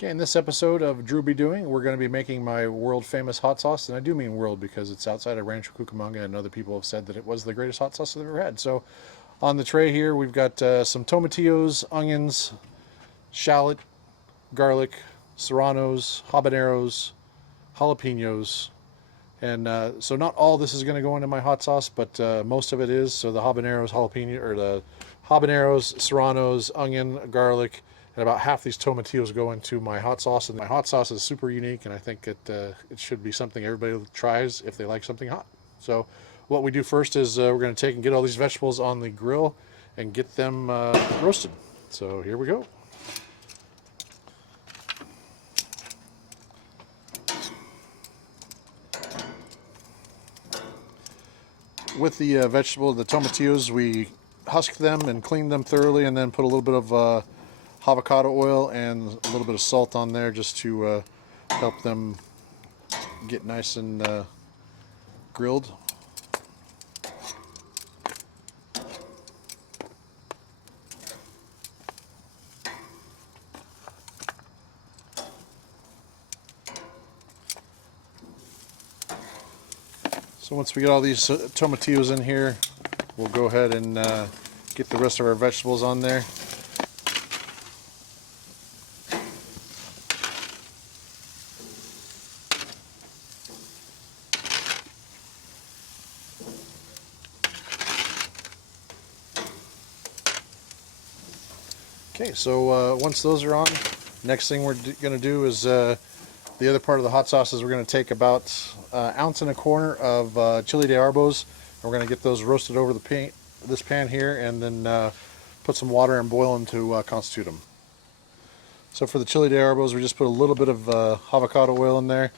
Okay, in this episode of DrewB-Doing, we're going to be making my world famous hot sauce, and I do mean world because it's outside of Rancho Cucamonga, and other people have said that it was the greatest hot sauce they've ever had. So, on the tray here, we've got some tomatillos, onions, shallot, garlic, serranos, habaneros, jalapeños, and so not all this is going to go into my hot sauce, but most of it is. So the habaneros, jalapeno, or the habaneros, serranos, onion, garlic, and about half these tomatillos go into my hot sauce. And my hot sauce is super unique, and I think it should be something everybody tries if they like something hot. So what we do first is we're going to take and get all these vegetables on the grill and get them roasted. So here we go. With the the tomatillos, we husk them and clean them thoroughly, and then put a little bit of avocado oil and a little bit of salt on there just to help them get nice and grilled. So once we get all these tomatillos in here, we'll go ahead and get the rest of our vegetables on there. Okay, so once those are on, next thing we're going to do is the other part of the hot sauce is we're going to take about 1.25 ounces of Chile de Arbos, and we're going to get those roasted over this pan here, and then put some water and boil them to constitute them. So for the Chile de Arbos, we just put a little bit of avocado oil in there,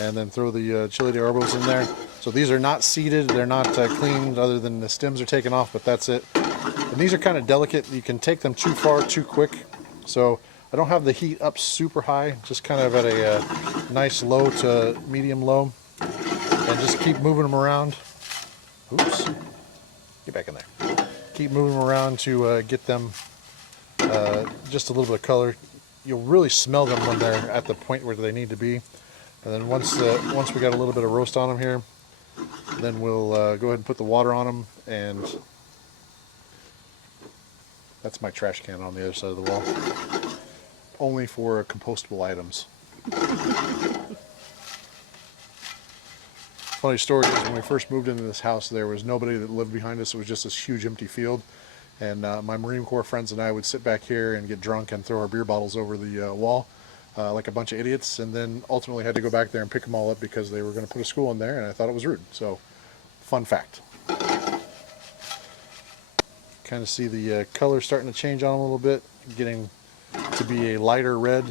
and then throw the Chile de Arbos in there. So these are not seeded, they're not cleaned, other than the stems are taken off, but that's it. And these are kind of delicate. You can take them too far too quick. So I don't have the heat up super high, just kind of at a nice low to medium low. And just keep moving them around. Oops. Get back in there. Keep moving them around to get them just a little bit of color. You'll really smell them when they're at the point where they need to be. And then once we got a little bit of roast on them here, then we'll go ahead and put the water on them. And that's my trash can on the other side of the wall. Only for compostable items. Funny story is when we first moved into this house, there was nobody that lived behind us. It was just this huge empty field. And my Marine Corps friends and I would sit back here and get drunk and throw our beer bottles over the wall like a bunch of idiots. And then ultimately had to go back there and pick them all up because they were going to put a school in there, and I thought it was rude. So, fun fact. Kind of see the color starting to change on a little bit, getting to be a lighter red.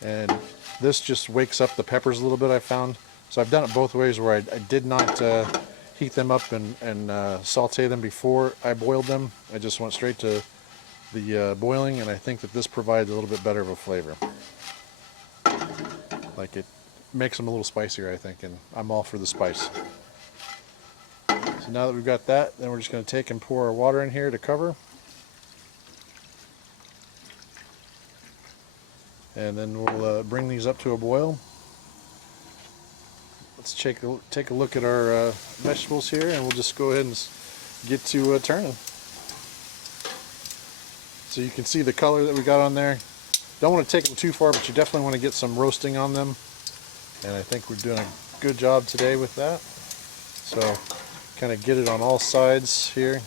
And this just wakes up the peppers a little bit, I found. So I've done it both ways, where I did not heat them up and saute them before I boiled them. I just went straight to the boiling, and I think that this provides a little bit better of a flavor. Like, it makes them a little spicier, I think, and I'm all for the spice. So now that we've got that, then we're just going to take and pour our water in here to cover. And then we'll bring these up to a boil. Let's take a look at our vegetables here, and we'll just go ahead and get to turning. So you can see the color that we got on there. Don't want to take them too far, but you definitely want to get some roasting on them. And I think we're doing a good job today with that. So kind of get it on all sides here.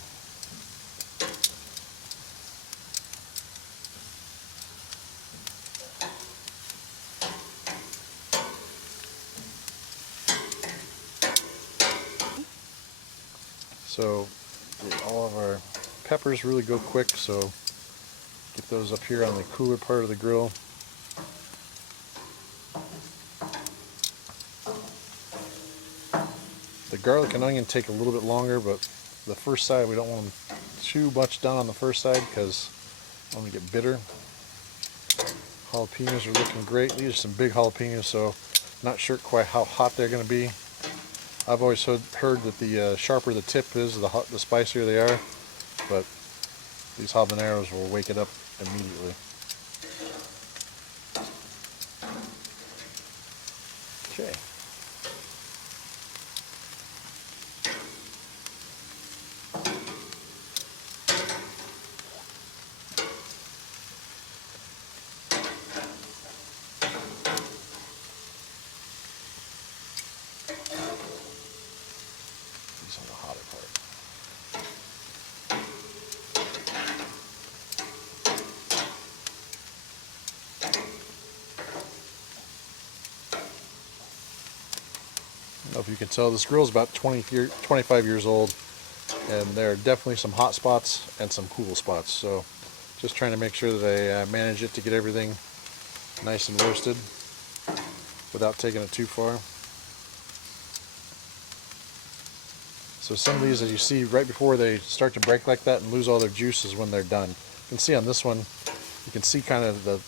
So all of our peppers really go quick, so get those up here on the cooler part of the grill. The garlic and onion take a little bit longer, but the first side, we don't want them too much done on the first side because I want to get bitter. Jalapenos are looking great. These are some big jalapenos, so not sure quite how hot they're going to be. I've always heard that the sharper the tip is, the spicier they are, but These habaneros will wake it up immediately. Okay. These are the hotter part. I don't know if you can tell, this grill's about 25 years old, and there are definitely some hot spots and some cool spots. So just trying to make sure that I manage it to get everything nice and roasted without taking it too far. So some of these, as you see, right before they start to break like that and lose all their juice is when they're done. You can see on this one, you can see kind of the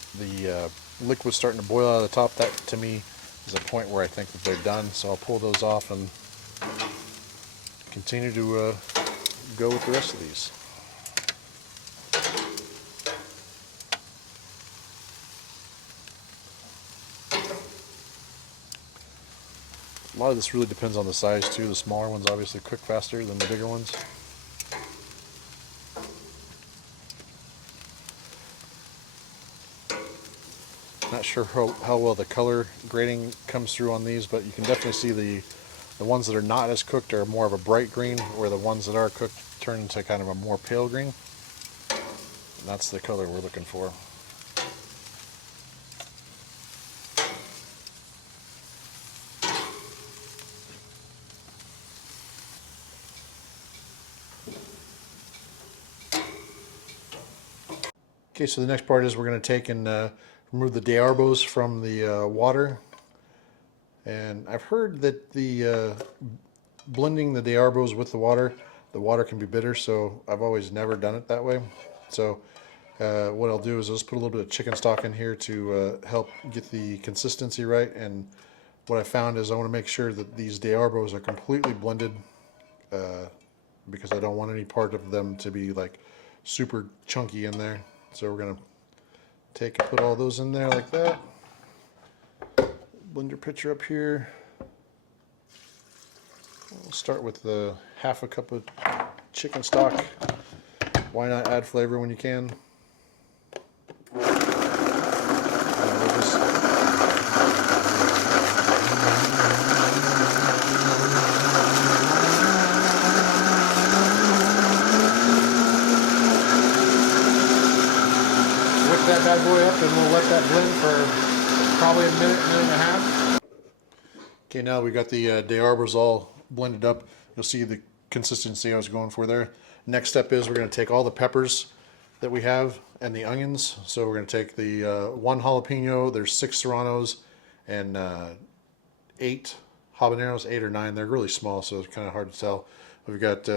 liquid starting to boil out of the top. That to me is a point where I think that they're done. So I'll pull those off and continue to go with the rest of these. A lot of this really depends on the size too. The smaller ones obviously cook faster than the bigger ones. Not sure how well the color grading comes through on these, but you can definitely see the ones that are not as cooked are more of a bright green, where the ones that are cooked turn into kind of a more pale green. And that's the color we're looking for. Okay, so the next part is we're going to take and remove the de arbos from the water. And I've heard that the blending the de arbos with the water can be bitter, so I've always never done it that way. So what I'll do is I'll just put a little bit of chicken stock in here to help get the consistency right. And what I found is I want to make sure that these de arbos are completely blended because I don't want any part of them to be like super chunky in there. So we're going to take and put all those in there like that. Blender pitcher up here. We'll start with the half a cup of chicken stock. Why not add flavor when you can? That bad boy up, and we'll let that blend for probably a minute and a half. Okay, now we got the de arbors all blended up. You'll see the consistency I was going for there. Next step is we're going to take all the peppers that we have and the onions. So we're going to take the 1 jalapeno, there's 6 serranos, and 8 habaneros, 8 or 9. They're really small, so it's kind of hard to tell. We've got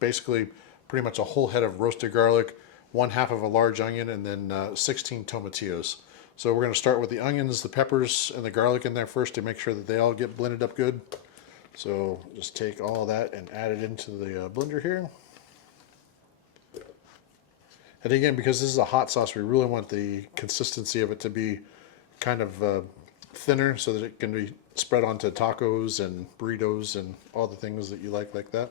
basically pretty much a whole head of roasted garlic, 1/2 of a large onion, and then 16 tomatillos. So we're going to start with the onions, the peppers, and the garlic in there first to make sure that they all get blended up good. So just take all that and add it into the blender here. And again, because this is a hot sauce, we really want the consistency of it to be kind of thinner so that it can be spread onto tacos and burritos and all the things that you like that.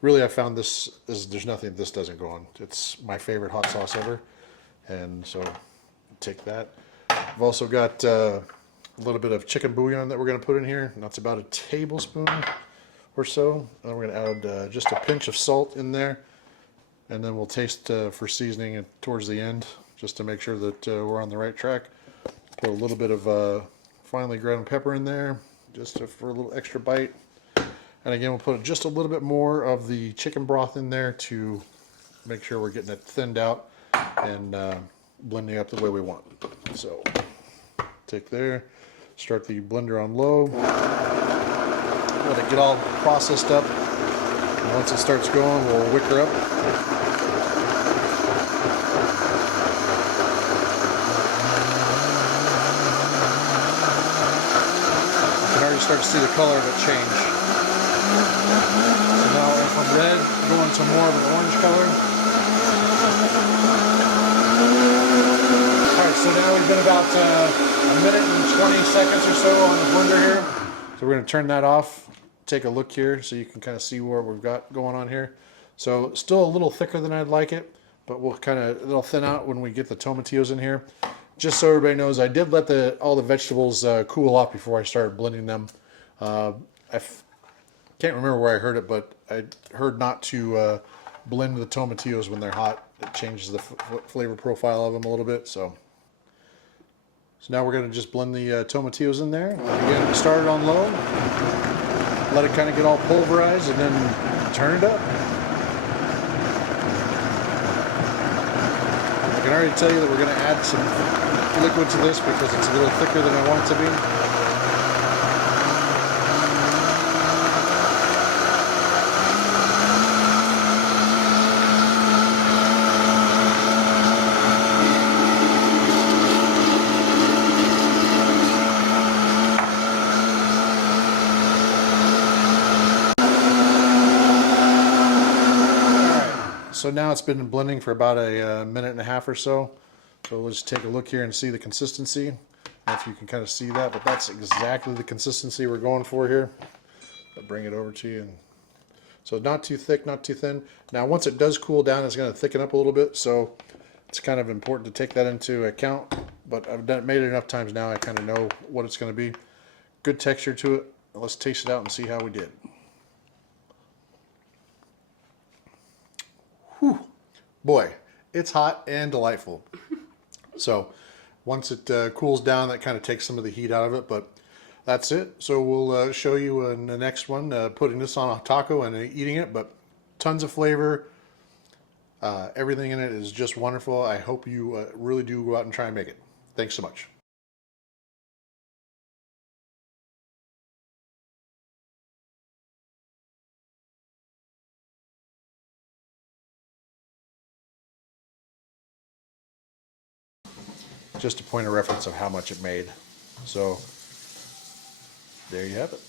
Really, I found there's nothing this doesn't go on. It's my favorite hot sauce ever. And so take that. I've also got a little bit of chicken bouillon that we're going to put in here. And that's about a tablespoon or so. And we're going to add just a pinch of salt in there. And then we'll taste for seasoning towards the end, just to make sure that we're on the right track. Put a little bit of finely ground pepper in there, just for a little extra bite. And again, we'll put just a little bit more of the chicken broth in there to make sure we're getting it thinned out and blending up the way we want. So take there, start the blender on low, let it get all processed up. And once it starts going, we'll wick her up. You can already start to see the color of it change. So now from red going to more of an orange color. Alright, so now we've been about a minute and 20 seconds or so on the blender here. So we're going to turn that off, take a look here so you can kind of see what we've got going on here. So still a little thicker than I'd like it, but it'll thin out when we get the tomatillos in here. Just so everybody knows, I did let all the vegetables cool off before I started blending them. I can't remember where I heard it, but I heard not to blend the tomatillos when they're hot. It changes the flavor profile of them a little bit. So now we're going to just blend the tomatillos in there. Again, we started on low, let it kind of get all pulverized, and then turn it up. I can already tell you that we're going to add some liquid to this because it's a little thicker than I want it to be. So now it's been blending for about a minute and a half or so. So we'll just take a look here and see the consistency. I don't know if you can kind of see that, but that's exactly the consistency we're going for here. I'll bring it over to you. So not too thick, not too thin. Now once it does cool down, it's going to thicken up a little bit. So it's kind of important to take that into account. But I've made it enough times now, I kind of know what it's going to be. Good texture to it. Let's taste it out and see how we did. Whew. Boy, it's hot and delightful. So once it cools down, that kind of takes some of the heat out of it, but that's it. So we'll show you in the next one, putting this on a taco and eating it, but tons of flavor. Everything in it is just wonderful. I hope you really do go out and try and make it. Thanks so much. Just a point of reference of how much it made. So there you have it.